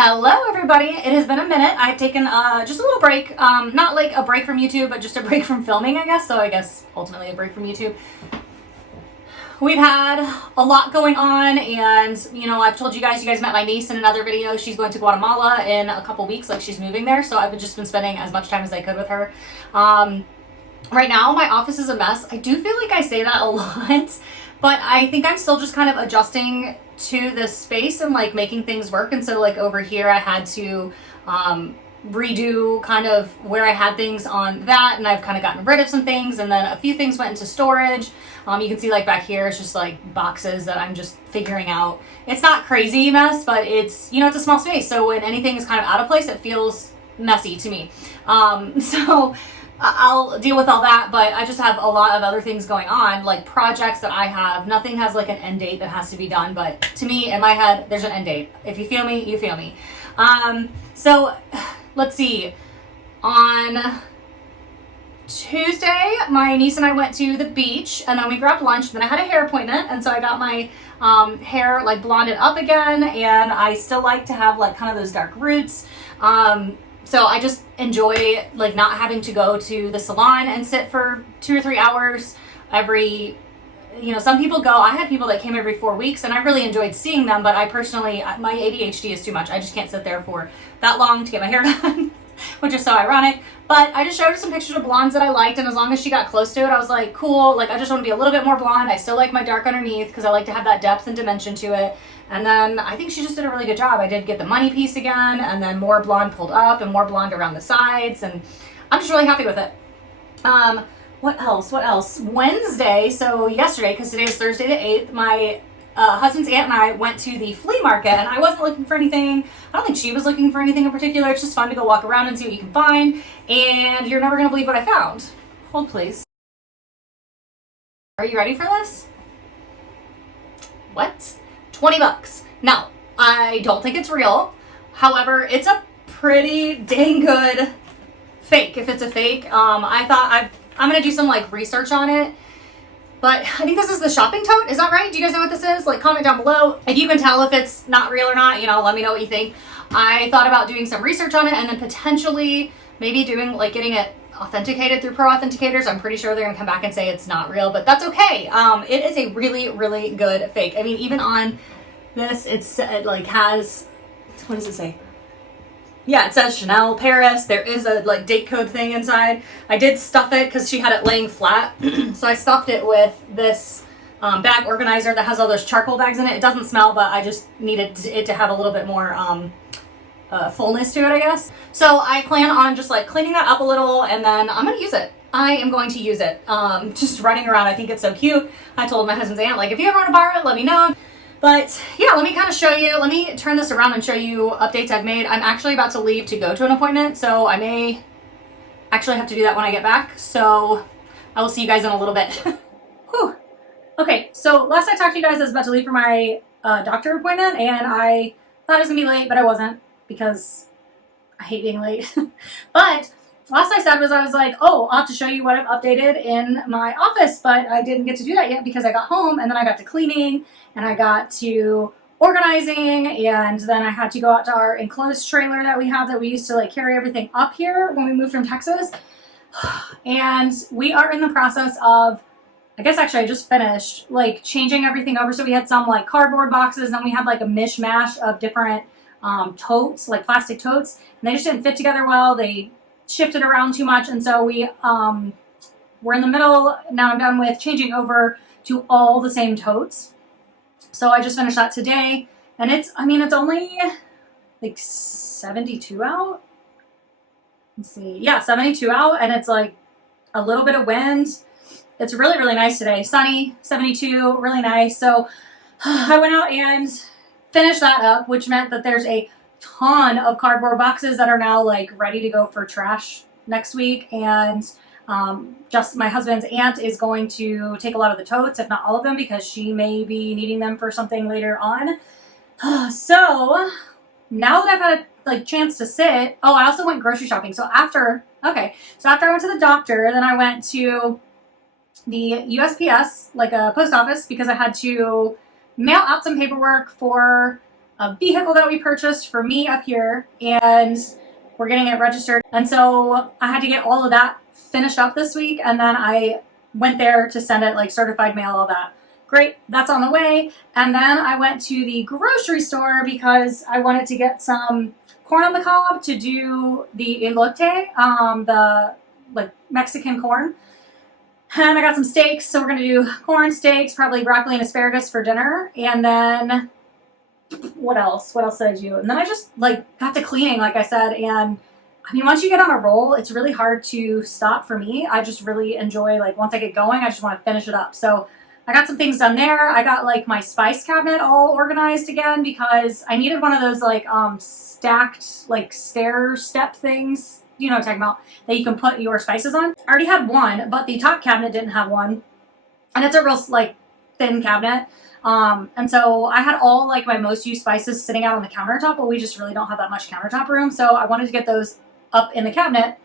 Hello everybody, it has been a minute. I've taken just a little break, not like a break from YouTube, but just a break from filming, I guess. So I guess ultimately a break from YouTube. We've had a lot going on, and you know, I've told you guys met my niece in another video. She's going to Guatemala in a couple weeks, like she's moving there. So I've just been spending as much time as I could with her. Right now my office is a mess. I do feel like I say that a lot, but I think I'm still just kind of adjusting to this space and like making things work. And so like over here I had to redo kind of where I had things on that, and I've kind of gotten rid of some things, and then a few things went into storage. You can see like back here it's just like boxes that I'm just figuring out. It's not crazy mess, but it's, you know, it's a small space, so when anything is kind of out of place it feels messy to me. So I'll deal with all that, but I just have a lot of other things going on, like projects that I have. Nothing has like an end date that has to be done, but to me, in my head, there's an end date. If you feel me, you feel me. So let's see. On Tuesday, my niece and I went to the beach, and then we grabbed lunch. Then I had a hair appointment, and so I got my hair like blonded up again, and I still like to have like kind of those dark roots. So I just enjoy like not having to go to the salon and sit for 2 or 3 hours every, you know, some people go. I had people that came every 4 weeks, and I really enjoyed seeing them, but I personally, my ADHD is too much. I just can't sit there for that long to get my hair done, which is so ironic. But I just showed her some pictures of blondes that I liked, and as long as she got close to it, I was like, cool. Like, I just want to be a little bit more blonde. I still like my dark underneath because I like to have that depth and dimension to it. And then I think she just did a really good job. I did get the money piece again, and then more blonde pulled up and more blonde around the sides, and I'm just really happy with it. What else? Wednesday, so yesterday, because today is Thursday the 8th, my husband's aunt and I went to the flea market, and I wasn't looking for anything. I don't think she was looking for anything in particular. It's just fun to go walk around and see what you can find, and you're never going to believe what I found. Hold, please. Are you ready for this? What? 20 bucks. Now, I don't think it's real. However, it's a pretty dang good fake. If it's a fake, I thought I'm going to do some like research on it. But I think this is the shopping tote. Is that right? Do you guys know what this is? Like, comment down below. If you can tell if it's not real or not, you know, let me know what you think. I thought about doing some research on it and then potentially maybe doing like getting it authenticated through pro authenticators. I'm pretty sure they're gonna come back and say it's not real, but that's okay. It is a really, really good fake. I mean, even on this, it like has, what does it say? Yeah, it says Chanel Paris. There is a like date code thing inside. I did stuff it because she had it laying flat. So I stuffed it with this bag organizer that has all those charcoal bags in it. It doesn't smell, but I just needed it to have a little bit more fullness to it, I guess. So I plan on just like cleaning that up a little, and then I'm gonna use it. I am going to use it. Just running around. I think it's so cute. I told my husband's aunt, like, if you ever want to borrow it, let me know. But yeah, let me kind of show you, let me turn this around and show you updates I've made. I'm actually about to leave to go to an appointment, so I may actually have to do that when I get back. So I will see you guys in a little bit. Whew. Okay, so last I talked to you guys, I was about to leave for my doctor appointment, and I thought I was gonna be late, but I wasn't because I hate being late. But last I said was I was like, oh, I'll have to show you what I've updated in my office, but I didn't get to do that yet because I got home, and then I got to cleaning, and I got to organizing, and then I had to go out to our enclosed trailer that we have that we used to like carry everything up here when we moved from Texas. And we are in the process of, I guess actually I just finished like changing everything over. So we had some like cardboard boxes, and then we had like a mishmash of different totes, like plastic totes, and they just didn't fit together well. They shifted around too much, and so we're in the middle now. I'm done with changing over to all the same totes. So I just finished that today, and it's, I mean, it's only like 72 out. Let's see. Yeah, 72 out, and it's like a little bit of wind. It's really, really nice today. Sunny, 72, really nice. So I went out and finished that up, which meant that there's a ton of cardboard boxes that are now like ready to go for trash next week. And just my husband's aunt is going to take a lot of the totes, if not all of them, because she may be needing them for something later on. So now that I've had a like chance to sit, oh, I also went grocery shopping. So after I went to the doctor, then I went to the USPS, like a post office, because I had to mail out some paperwork for a vehicle that we purchased for me up here, and we're getting it registered. And so I had to get all of that finished up this week, and then I went there to send it, like certified mail, all that. Great, that's on the way. And then I went to the grocery store because I wanted to get some corn on the cob to do the elote, the like Mexican corn. And I got some steaks, so we're gonna do corn, steaks, probably broccoli and asparagus for dinner. And then what else? What else did I do? And then I just like got to cleaning, like I said. And I mean, once you get on a roll, it's really hard to stop for me. I just really enjoy, like, once I get going, I just want to finish it up. So I got some things done there. I got like my spice cabinet all organized again because I needed one of those like stacked like stair step things. You know what I'm talking about, that you can put your spices on. I already had one, but the top cabinet didn't have one. And it's a real like thin cabinet. And so I had all like my most used spices sitting out on the countertop, but we just really don't have that much countertop room. So I wanted to get those up in the cabinet.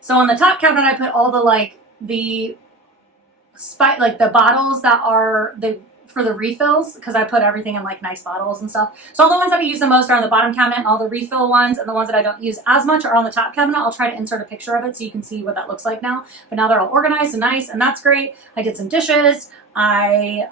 So on the top cabinet, I put all the like the bottles that are for the refills, because I put everything in like nice bottles and stuff. So all the ones that I use the most are on the bottom cabinet, and all the refill ones and the ones that I don't use as much are on the top cabinet. I'll try to insert a picture of it so you can see what that looks like now. But now they're all organized and nice, and that's great. I did some dishes. I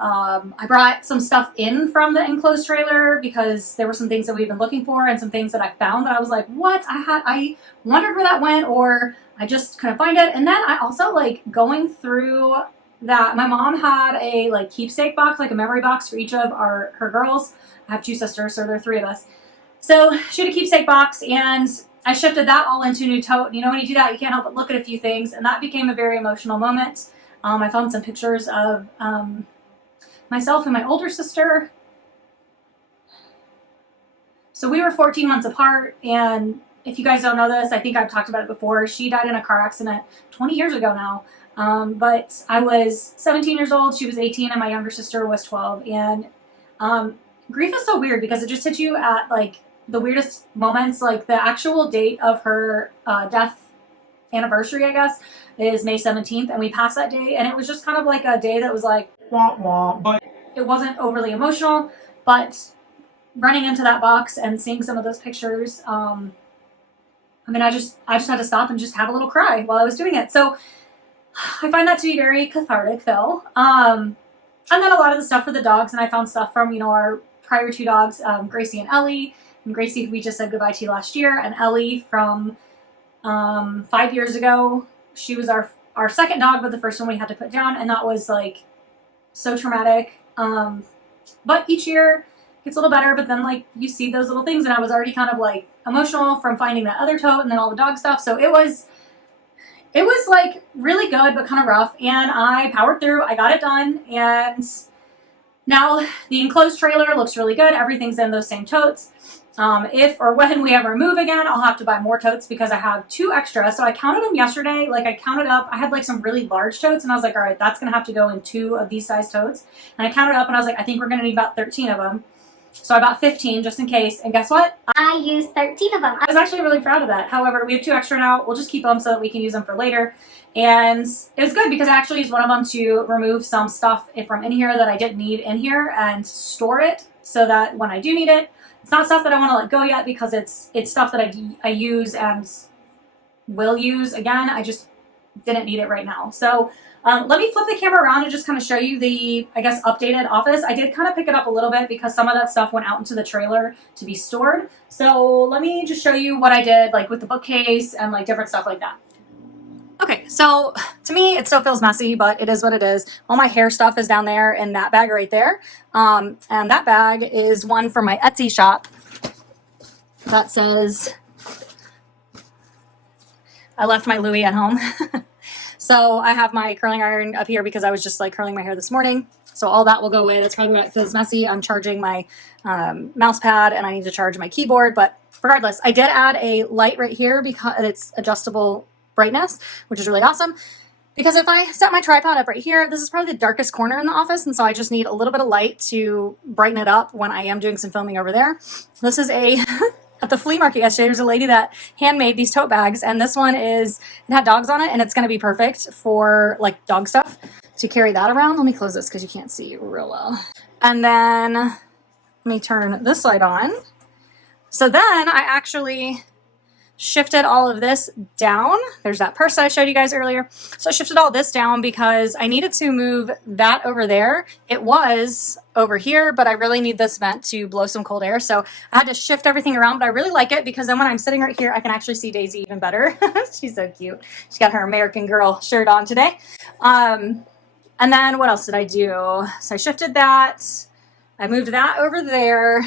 brought some stuff in from the enclosed trailer because there were some things that we've been looking for and some things that I found that I was like, what? I wondered where that went, or I just couldn't find it. And then I also like going through that my mom had a like keepsake box, like a memory box for each of her girls. I have 2 sisters, so there are 3 of us. So she had a keepsake box, and I shifted that all into a new tote. You know, when you do that, you can't help but look at a few things, and that became a very emotional moment. I found some pictures of myself and my older sister. So we were 14 months apart, and if you guys don't know this, I think I've talked about it before. She died in a car accident 20 years ago now. But I was 17 years old, she was 18, and my younger sister was 12. And grief is so weird because it just hits you at like the weirdest moments. Like the actual date of her death anniversary, I guess, is May 17th, and we passed that day, and it was just kind of like a day that was like, wah, wah, but it wasn't overly emotional. But running into that box and seeing some of those pictures, I mean, I just had to stop and just have a little cry while I was doing it. So I find that to be very cathartic, though. And then a lot of the stuff for the dogs, and I found stuff from, you know, our prior 2 dogs, Gracie and Ellie. And Gracie, we just said goodbye to last year, and Ellie from 5 years ago. She was our second dog, but the first one we had to put down, and that was like so traumatic. But each year gets a little better, but then like you see those little things, and I was already kind of like emotional from finding that other tote and then all the dog stuff. So it was like really good, but kind of rough, and I powered through. I got it done, and now the enclosed trailer looks really good. Everything's in those same totes. If or when we ever move again, I'll have to buy more totes because I have 2 extra. So I counted them yesterday. Like I counted up, I had like some really large totes, and I was like, all right, that's going to have to go in 2 of these size totes. And I counted up, and I was like, I think we're going to need about 13 of them. So I bought 15 just in case, and guess what? I used 13 of them. I was actually really proud of that. However, we have 2 extra now. We'll just keep them so that we can use them for later. And it was good because I actually used one of them to remove some stuff from in here that I didn't need in here and store it so that when I do need it, it's not stuff that I want to let go yet because it's stuff that I use and will use again. I just didn't need it right now. So let me flip the camera around and just kind of show you the, I guess, updated office. I did kind of pick it up a little bit because some of that stuff went out into the trailer to be stored. So let me just show you what I did, like with the bookcase and like different stuff like that. Okay, so to me, it still feels messy, but it is what it is. All my hair stuff is down there in that bag right there. And that bag is one from my Etsy shop that says, I left my Louis at home. So I have my curling iron up here because I was just like curling my hair this morning. So all that will go away. That's probably why it feels messy. I'm charging my mouse pad and I need to charge my keyboard. But regardless, I did add a light right here because it's adjustable brightness, which is really awesome. Because if I set my tripod up right here, this is probably the darkest corner in the office. And so I just need a little bit of light to brighten it up when I am doing some filming over there. This is a... At the flea market yesterday, there's a lady that handmade these tote bags, and this one it had dogs on it, and it's going to be perfect for like dog stuff to carry that around. Let me close this because you can't see real well. And then Let me turn this light on. So then I actually shifted all of this down. There's that purse that I showed you guys earlier. So I shifted all this down because I needed to move that over there. It was over here, but I really need this vent to blow some cold air. So I had to shift everything around, but I really like it because then when I'm sitting right here, I can actually see Daisy even better. She's so cute. She's got her American Girl shirt on today. And then what else did I do? So I shifted that. I moved that over there.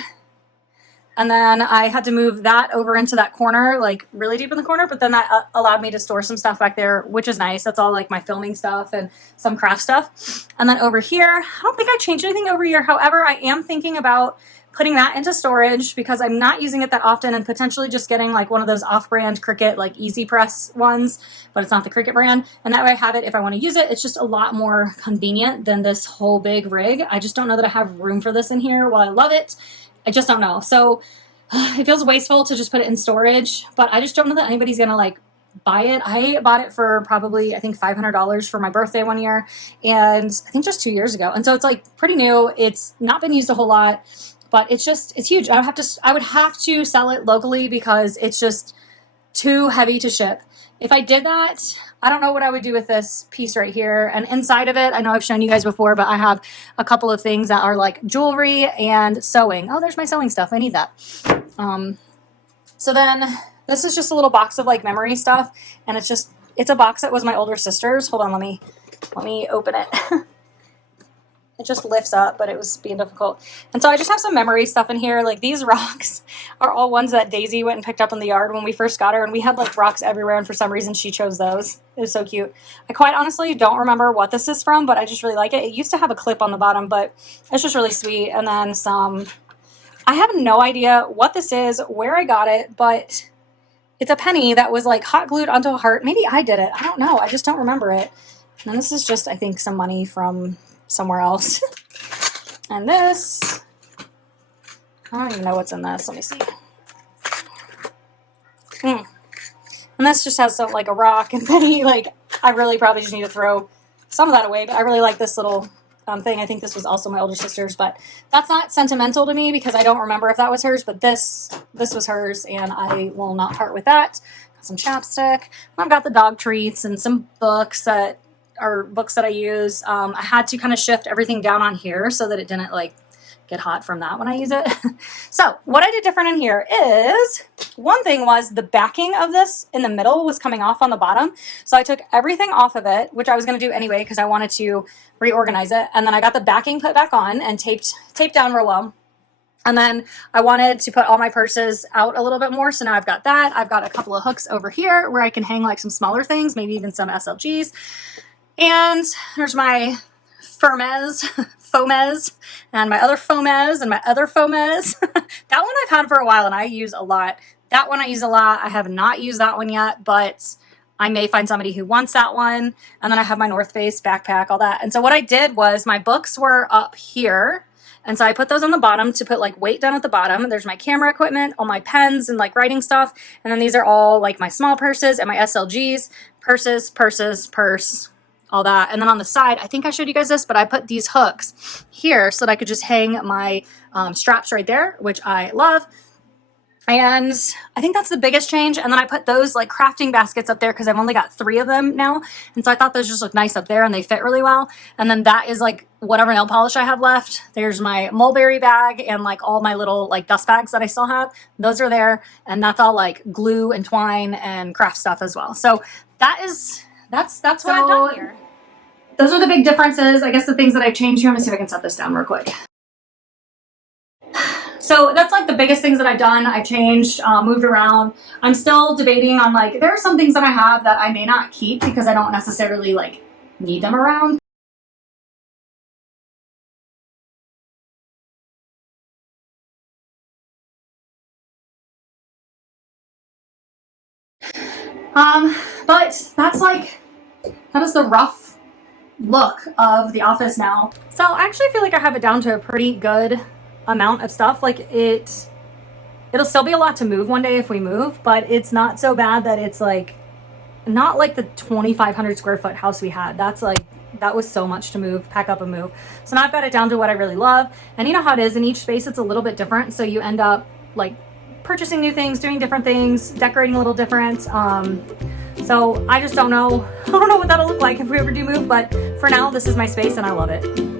And then I had to move that over into that corner, like really deep in the corner, but then that allowed me to store some stuff back there, which is nice. That's all like my filming stuff and some craft stuff. And then over here, I don't think I changed anything over here. However, I am thinking about putting that into storage because I'm not using it that often and potentially just getting like one of those off-brand Cricut, like Easy Press ones, but it's not the Cricut brand. And that way I have it if I want to use it. It's just a lot more convenient than this whole big rig. I just don't know that I have room for this in here. While I love it, I just don't know. So it feels wasteful to just put it in storage, but I just don't know that anybody's going to like buy it. I bought it for probably, I think $500 for my birthday one year. And I think just 2 years ago. And so it's like pretty new. It's not been used a whole lot, but it's huge. I would have to sell it locally because it's just too heavy to ship. If I did that, I don't know what I would do with this piece right here. And inside of it, I know I've shown you guys before, but I have a couple of things that are like jewelry and sewing. Oh, there's my sewing stuff. I need that. So then this is just a little box of like memory stuff. And it's a box that was my older sister's. Hold on, let me open it. It just lifts up, but it was being difficult. And so I just have some memory stuff in here. Like these rocks are all ones that Daisy went and picked up in the yard when we first got her. And we had like rocks everywhere. And for some reason she chose those. It was so cute. I quite honestly don't remember what this is from, but I just really like it. It used to have a clip on the bottom, but it's just really sweet. And then I have no idea what this is, where I got it, but it's a penny that was like hot glued onto a heart. Maybe I did it. I don't know. I just don't remember it. And this is just, I think, some money from somewhere else. And this, I don't even know what's in this. Let me see. And this just has some, like a rock and penny. Like, I really probably just need to throw some of that away, but I really like this little thing. I think this was also my older sister's, but that's not sentimental to me because I don't remember if that was hers, but this was hers, and I will not part with that. Got some chapstick. I've got the dog treats and some books that I use. I had to kind of shift everything down on here so that it didn't like get hot from that when I use it. So what I did different in here is, one thing was the backing of this in the middle was coming off on the bottom. So I took everything off of it, which I was going to do anyway because I wanted to reorganize it. And then I got the backing put back on and taped down real well. And then I wanted to put all my purses out a little bit more. So now I've got that. I've got a couple of hooks over here where I can hang like some smaller things, maybe even some SLGs. And there's my Fomes, and my other Fomes, and my other Fomes. That one I've had for a while and I use a lot. That one I use a lot. I have not used that one yet, but I may find somebody who wants that one. And then I have my North Face backpack, all that. And so what I did was my books were up here. And so I put those on the bottom to put like weight down at the bottom. There's my camera equipment, all my pens and like writing stuff. And then these are all like my small purses and my SLGs, purse, all that. And then on the side, I think I showed you guys this, but I put these hooks here so that I could just hang my straps right there, which I love. And I think that's the biggest change. And then I put those like crafting baskets up there because I've only got 3 of them now. And so I thought those just look nice up there and they fit really well. And then that is like whatever nail polish I have left. There's my mulberry bag and like all my little like dust bags that I still have. Those are there. And that's all like glue and twine and craft stuff as well. So that's what I've done here. Those are the big differences. I guess the things that I've changed here. Let me see if I can set this down real quick. So that's like the biggest things that I've done. I've changed, moved around. I'm still debating on like, there are some things that I have that I may not keep because I don't necessarily like need them around. But that is the rough look of the office now. So I actually feel like I have it down to a pretty good amount of stuff. Like it'll still be a lot to move one day if we move, but it's not so bad that it's like not like the 2,500 square foot house we had. That's like that was so much to move, pack up and move. So now I've got it down to what I really love. And you know how it is in each space, it's a little bit different. So you end up like purchasing new things, doing different things, decorating a little different. So I just don't know. I don't know what that'll look like if we ever do move, but for now, this is my space and I love it.